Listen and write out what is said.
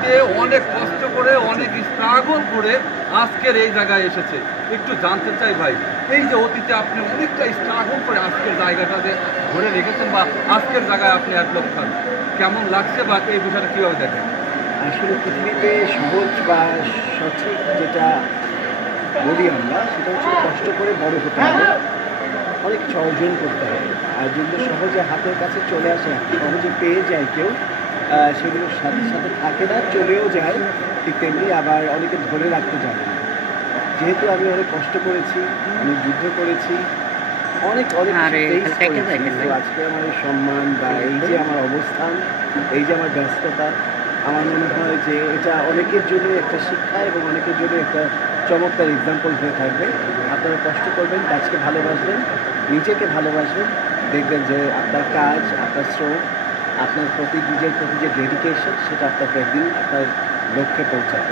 অতীতে অনেক কষ্ট করে, অনেক স্ট্রাগল করে আজকের এই জায়গায় এসেছে। একটু জানতে চাই ভাই, এই যে অতীতে আপনি অনেকটা স্ট্রাগল করে আজকের জায়গাটাতে ধরে রেখেছেন বা আজকের জায়গায় আপনি এক লক্ষ কেমন লাগছে বা এই বিষয়টা কীভাবে দেখেন? আসলে পৃথিবীতে সহজ বা সঠিক যেটা বলি আমরা সেটা হচ্ছে কষ্ট করে বড় হতে হবে। অনেক কিছু অর্জন করতে হবে। আর যেগুলো সহজে হাতের কাছে চলে আসে, সহজে পেয়ে যায় কেউ সেগুলোর সাথে সাথে থাকে না চলেও যায়। ঠিক তেমনি আবার অনেকে ধরে রাখতে জানে না। যেহেতু আমি অনেক কষ্ট করেছি অনেক যুদ্ধ করেছি অনেক অনেক আজকে আমার এই সম্মান বা এই যে আমার অবস্থান এই যে আমার ব্যস্ততা আমার মনে হয় যে এটা অনেকের জন্য একটা শিক্ষা এবং অনেকের জন্য একটা চমৎকার এক্সাম্পল হয়ে থাকবে। আপনারা কষ্ট করবেন কাজকে ভালোবাসবেন নিজেকে ভালোবাসবেন দেখবেন যে আপনার কাজ আপনার শ্রম আপনার প্রতি নিজের প্রতি যে ডেডিকেশন সেটা আপনাকে একদিন আপনার লক্ষ্যে পৌঁছাবে।